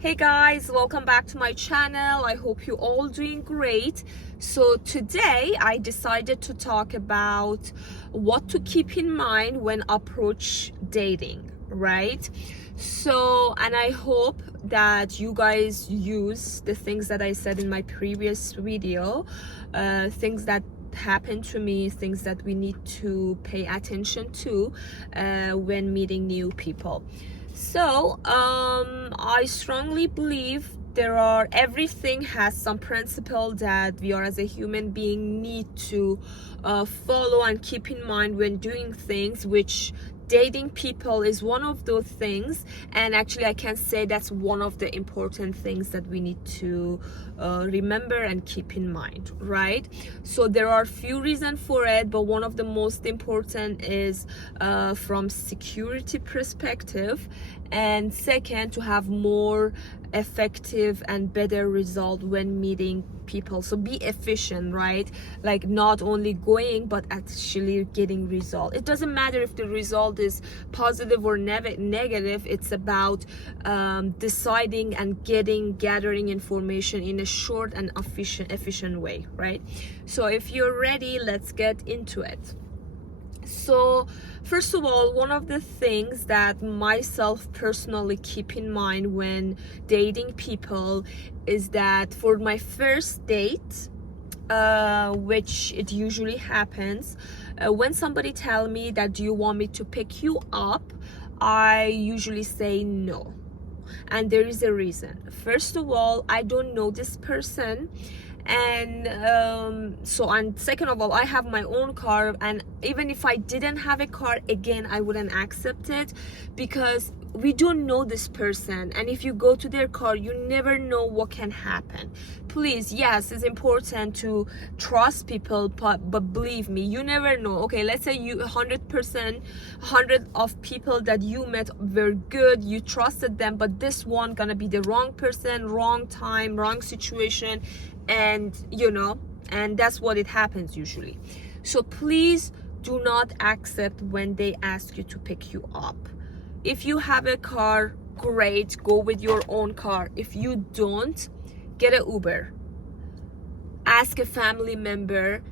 Hey guys, welcome back to my channel. I hope you're all doing great. So today I decided to talk about what to keep in mind when approach dating, right? So, and I hope that you guys use the things that I said in my previous video, things that happened to me, things that we need to pay attention to when meeting new people. So I strongly believe everything has some principle that we are as a human being need to follow and keep in mind when doing things, which dating people is one of those things. And actually I can say that's one of the important things that we need to remember and keep in mind, right? So there are few reasons for it, but one of the most important is from security perspective, and second, to have more effective and better result when meeting people. So be efficient, right? Like not only going but actually getting result. It doesn't matter if the result is positive or negative. It's about deciding and gathering information in a short and efficient way, right? So if you're ready, let's get into it. So first of all, one of the things that myself personally keep in mind when dating people is that for my first date, which it usually happens, when somebody tell me that do you want me to pick you up, I usually say no. And there is a reason. First of all, I don't know this person, and and second of all, I have my own car, and even if I didn't have a car, again, I wouldn't accept it because we don't know this person, and if you go to their car, you never know what can happen. Please, yes, it's important to trust people, but believe me, you never know. Okay, let's say you 100 of people that you met were good, you trusted them, but this one gonna be the wrong person, wrong time, wrong situation, and and that's what it happens usually. So please do not accept when they ask you to pick you up. If you have a car, great, go with your own car. If you don't, get an Uber. Ask a family member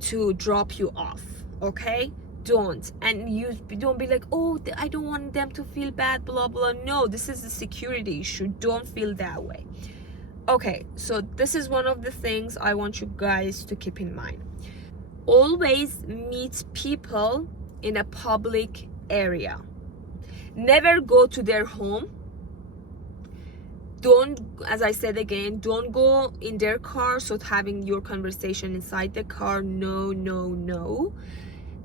to drop you off, okay? And you don't be like, oh, I don't want them to feel bad, blah blah. No, this is a security issue. Don't feel that way. Okay, so this is one of the things I want you guys to keep in mind. Always meet people in a public area. Never go to their home. Don't, as I said again, don't go in their car, so having your conversation inside the car. No.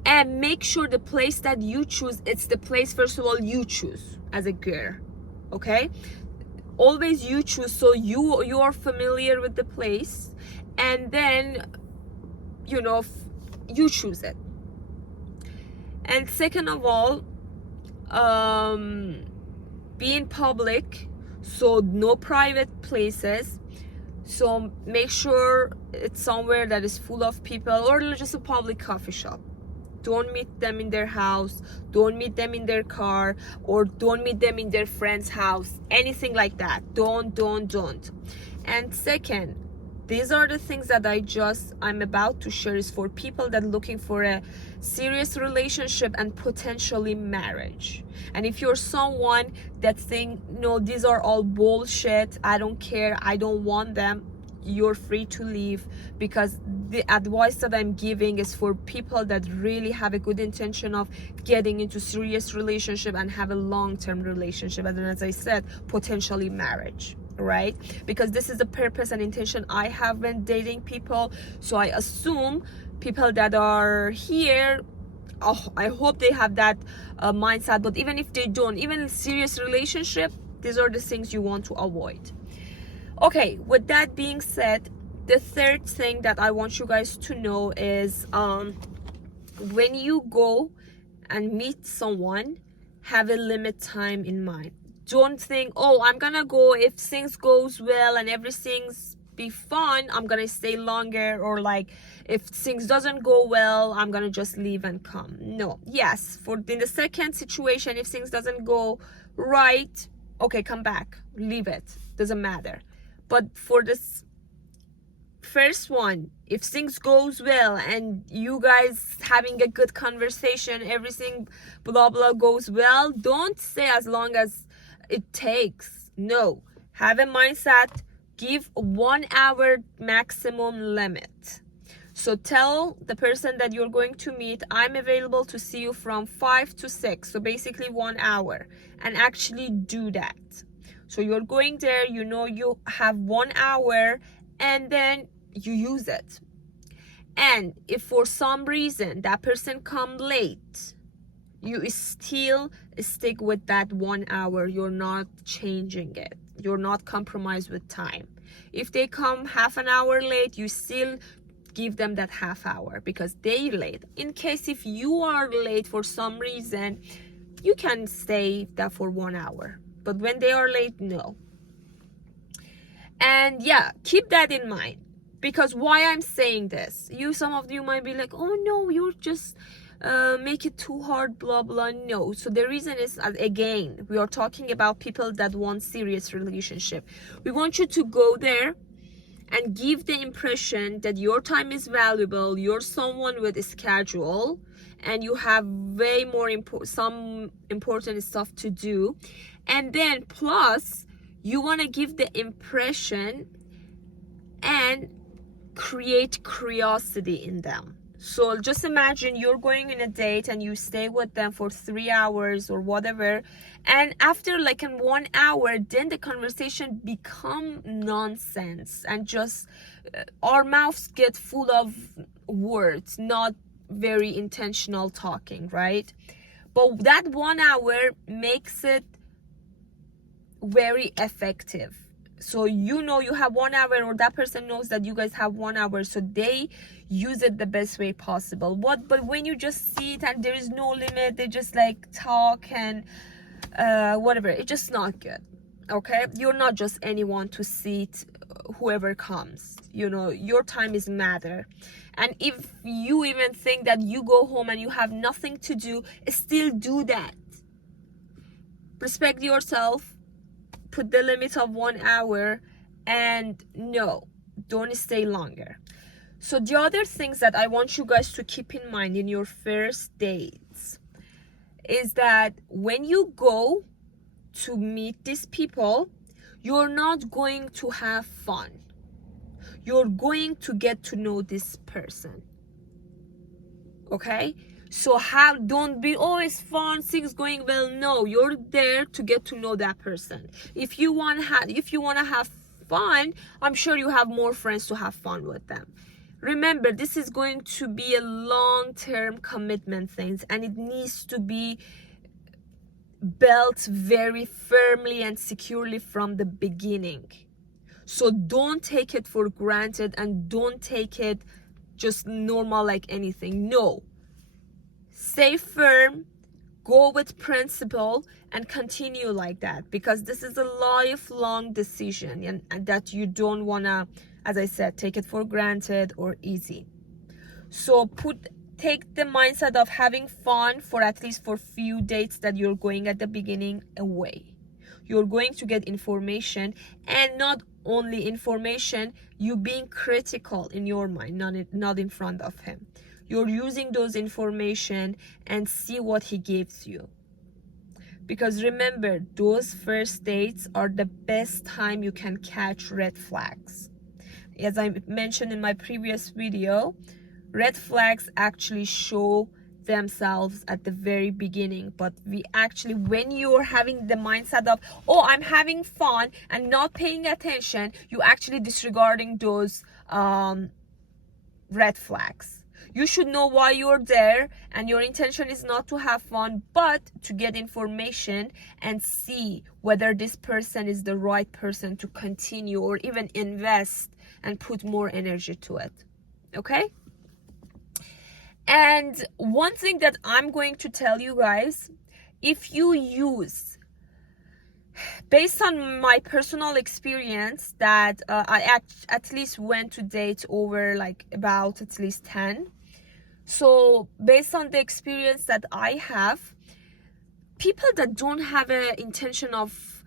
And make sure the place that you choose, it's the place, first of all, you choose as a girl, okay? Always you choose, so you are familiar with the place, and then you choose it. And second of all, be in public, so no private places. So make sure it's somewhere that is full of people, or just a public coffee shop. Don't meet them in their house, don't meet them in their car, or don't meet them in their friend's house, anything like that. Don't. And second, these are the things that I'm about to share is for people that are looking for a serious relationship and potentially marriage. And if you're someone that think, no, these are all bullshit, I don't care, I don't want them, you're free to leave, because the advice that I'm giving is for people that really have a good intention of getting into serious relationship and have a long-term relationship, and then, as I said, potentially marriage, right? Because this is the purpose and intention I have when dating people. So I assume people that are here, I hope they have that mindset. But even if they don't, even in serious relationship, these are the things you want to avoid. Okay, with that being said, the third thing that I want you guys to know is when you go and meet someone, have a limit time in mind. Don't think, oh, I'm gonna go, if things goes well and everything's be fun, I'm gonna stay longer, or like if things doesn't go well, I'm gonna just leave and come. No, yes, for in the second situation, if things doesn't go right, okay, come back, leave it, doesn't matter. But for this first one, if things goes well and you guys having a good conversation, everything blah blah goes well, don't say as long as it takes. No, have a mindset, give 1 hour maximum limit. So tell the person that you're going to meet, I'm available to see you from 5 to 6, so basically 1 hour, and actually do that. So you're going there, you know you have 1 hour, and then you use it. And if for some reason that person come late, you still stick with that 1 hour. You're not changing it. You're not compromised with time. If they come half an hour late, you still give them that half hour because they late. In case if you are late for some reason, you can stay there for 1 hour. But when they are late, no. And yeah, keep that in mind. Because why I'm saying this, some of you might be like, oh no, you're just make it too hard, blah blah. No. So the reason is, again, we are talking about people that want serious relationship. We want you to go there and give the impression that your time is valuable, you're someone with a schedule, and you have way more some important stuff to do. And then plus, you want to give the impression and create curiosity in them. So just imagine you're going on a date and you stay with them for 3 hours or whatever, and after like in 1 hour, then the conversation become nonsense and just our mouths get full of words, not very intentional talking, right? But that 1 hour makes it very effective. So you know you have 1 hour, or that person knows that you guys have 1 hour, so they use it the best way possible. But when you just sit and there is no limit, they just like talk and whatever, it's just not good. Okay, you're not just anyone to sit whoever comes. You know, your time is matter. And if you even think that you go home and you have nothing to do, still do that. Respect yourself. Put the limit of 1 hour, and no, don't stay longer. So the other things that I want you guys to keep in mind in your first dates is that when you go to meet these people, you're not going to have fun. You're going to get to know this person. Okay? So don't be, oh, it's fun, things going well. No, you're there to get to know that person. If you want to have fun, I'm sure you have more friends to have fun with them. Remember, this is going to be a long-term commitment thing, and it needs to be built very firmly and securely from the beginning. So don't take it for granted, and don't take it just normal like anything. No. Stay firm, go with principle, and continue like that, because this is a lifelong decision, and that you don't want to, as I said, take it for granted or easy. So take the mindset of having fun for at least for few dates that you're going at the beginning away. You're going to get information, and not only information, you being critical in your mind, not in front of him. You're using those information and see what he gives you. Because remember, those first dates are the best time you can catch red flags. As I mentioned in my previous video, red flags actually show themselves at the very beginning, but when you're having the mindset of, oh, I'm having fun and not paying attention, you actually disregarding those red flags. You should know why you're there, and your intention is not to have fun, but to get information and see whether this person is the right person to continue or even invest and put more energy to it. Okay? And one thing that I'm going to tell you guys, if you use, based on my personal experience, that I at least went to date over like about at least 10. So based on the experience that I have, people that don't have an intention of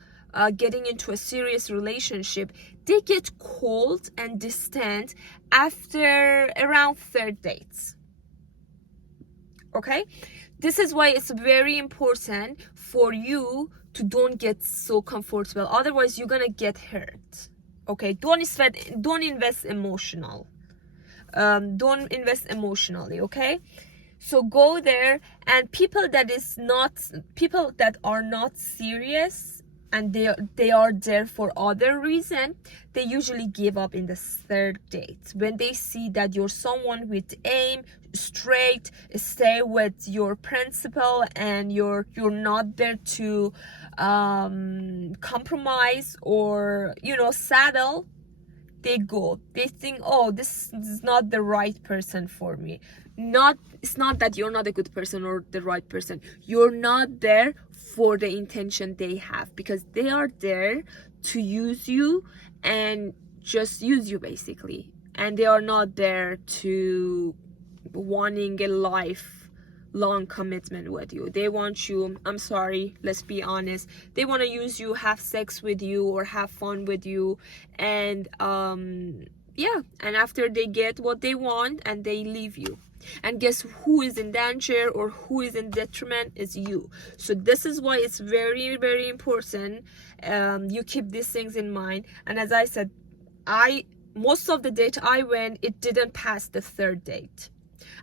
getting into a serious relationship, they get cold and distant after around third dates. Okay, this is why it's very important for you to don't get so comfortable, otherwise you're gonna get hurt. Okay, don't invest emotionally. Okay, so go there, and people that are not serious and they are there for other reason, they usually give up in the third date when they see that you're someone with aim, straight, stay with your principle, and you're not there to compromise or saddle. They think, oh, this is not the right person for me. It's not that you're not a good person or the right person. You're not there for the intention they have, because they are there to use you and just use you basically, and they are not there to wanting a lifelong commitment with you. They want you, I'm sorry, let's be honest, they want to use you, have sex with you or have fun with you, and yeah, and after they get what they want and they leave you. And guess who is in danger or who is in detriment? Is you. So this is why it's very, very important you keep these things in mind. And as I said, most of the date I went, it didn't pass the third date,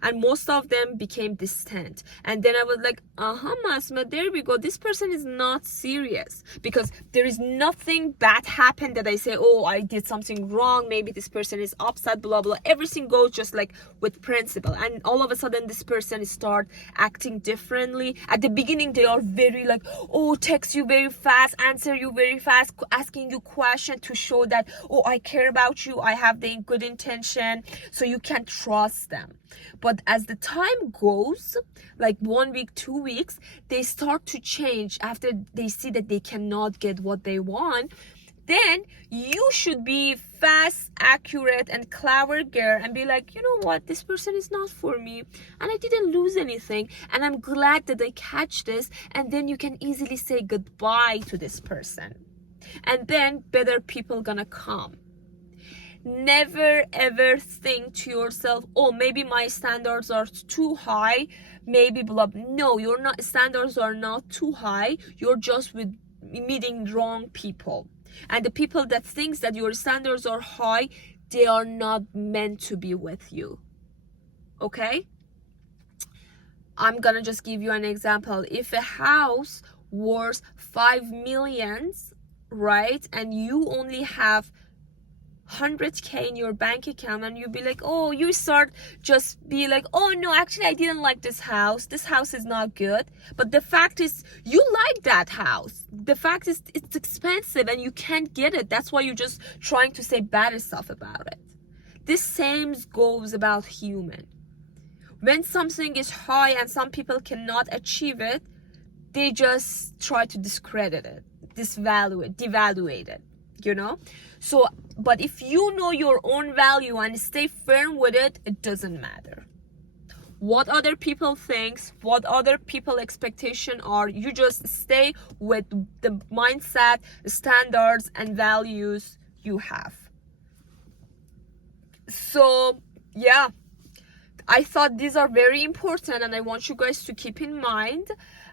and most of them became distant. And then I was like, Masma, there we go, this person is not serious, because there is nothing bad happened that I say, oh, I did something wrong, maybe this person is upset, blah blah. Everything goes just like with principle, and all of a sudden this person start acting differently. At the beginning they are very like, oh, text you very fast, answer you very fast, asking you question to show that, oh, I care about you, I have the good intention, so you can trust them. But as the time goes, like 1 week, 2 weeks, they start to change after they see that they cannot get what they want. Then you should be fast, accurate, and clever girl and be like, you know what, this person is not for me, and I didn't lose anything, and I'm glad that I catch this. And then you can easily say goodbye to this person, and then better people gonna come. Never ever think to yourself, oh, maybe my standards are too high, maybe blah. No, your standards are not too high. You're just meeting wrong people, and the people that thinks that your standards are high, they are not meant to be with you. Okay, I'm gonna just give you an example. If a house worth 5 million, right, and you only have 100K in your bank account, and you be like, oh, you start just be like, oh no, actually I didn't like this house is not good. But the fact is you like that house, the fact is it's expensive and you can't get it. That's why you're just trying to say bad stuff about it. This same goes about human. When something is high and some people cannot achieve it, they just try to discredit it, devaluate it, So, but if you know your own value and stay firm with it, it doesn't matter what other people thinks, what other people expectation are. You just stay with the mindset, standards, and values you have. So yeah, I thought these are very important, and I want you guys to keep in mind.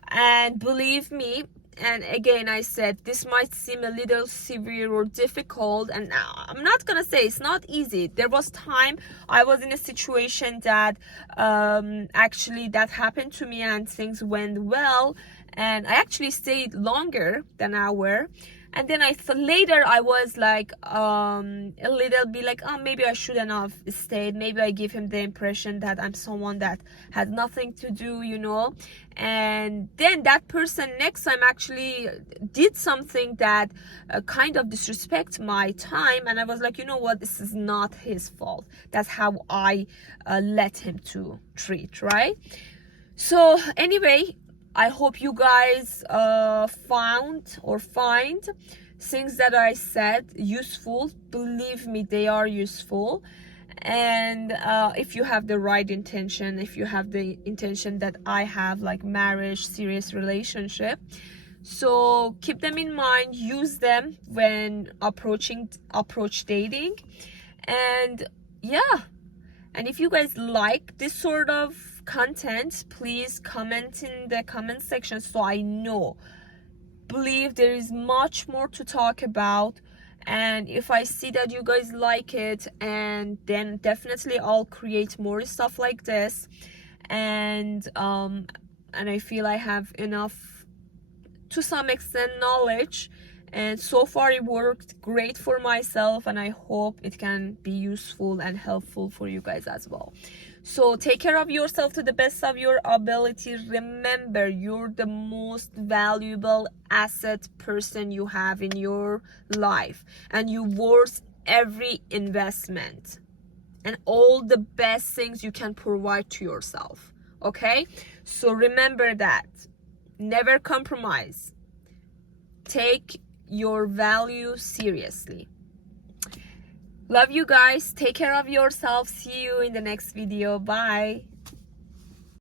And believe me, and again, I said this might seem a little severe or difficult, and I'm not gonna say it's not easy. There was time I was in a situation that actually that happened to me, and things went well, and I actually stayed longer than an hour. And then later I was like a little bit like, oh, maybe I shouldn't have stayed. Maybe I give him the impression that I'm someone that had nothing to do, And then that person next time actually did something that kind of disrespect my time, and I was like, you know what, this is not his fault. That's how I let him to treat, right? So anyway, I hope you guys find things that I said useful. Believe me, they are useful. And if you have the right intention, if you have the intention that I have, like marriage, serious relationship, So keep them in mind, use them when approach dating. And yeah, and if you guys like this sort of content, please comment in the comment section so I know. Believe there is much more to talk about, and if I see that you guys like it, and then definitely I'll create more stuff like this. And I feel I have enough, to some extent, knowledge, and so far it worked great for myself, and I hope it can be useful and helpful for you guys as well. So take care of yourself to the best of your ability. Remember, you're the most valuable asset person you have in your life, and you worth every investment and all the best things you can provide to yourself. Okay, so remember that. Never compromise. Take your value seriously. Love you guys. Take care of yourself. See you in the next video. Bye.